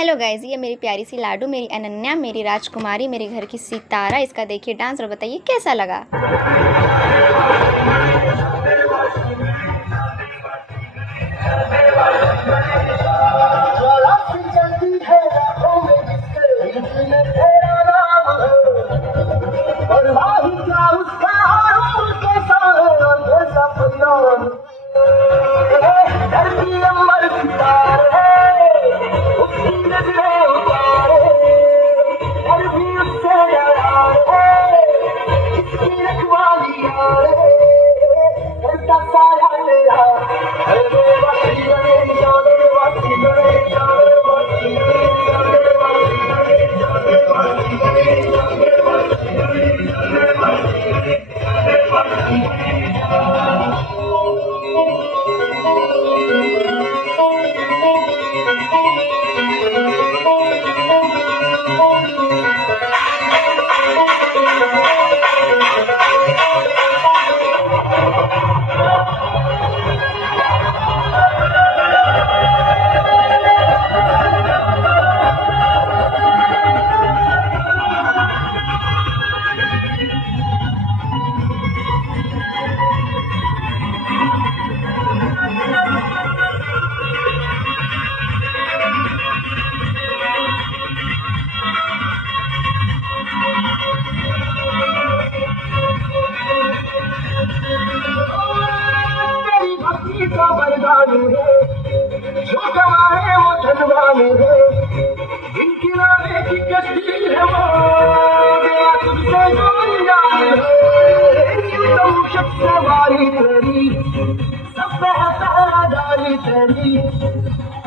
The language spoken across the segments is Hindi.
हेलो गाइज़, ये मेरी प्यारी सी लाडू, मेरी अनन्या, मेरी राजकुमारी, मेरे घर की सितारा। इसका देखिए डांस और बताइए कैसा लगा। जो कमाए वो धनवान है, दिन किनारे की कश्ती है वो, गया तुझसे जो अनजान है। तुम शख्स सवारी तेरी, सब पे है पहरादारी तेरी,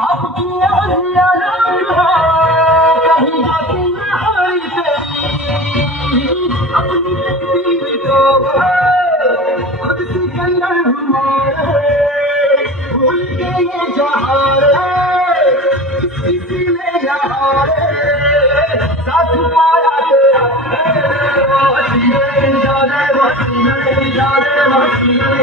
आपकी अहलिया नाम है, कहीं जाती नहारी तेरी, अपनी तकदीर को खुद से कंगन हुआ भूल के ये जहार किसी ने यहाँ साथ पाया तेरा जाने जाने जाने जाने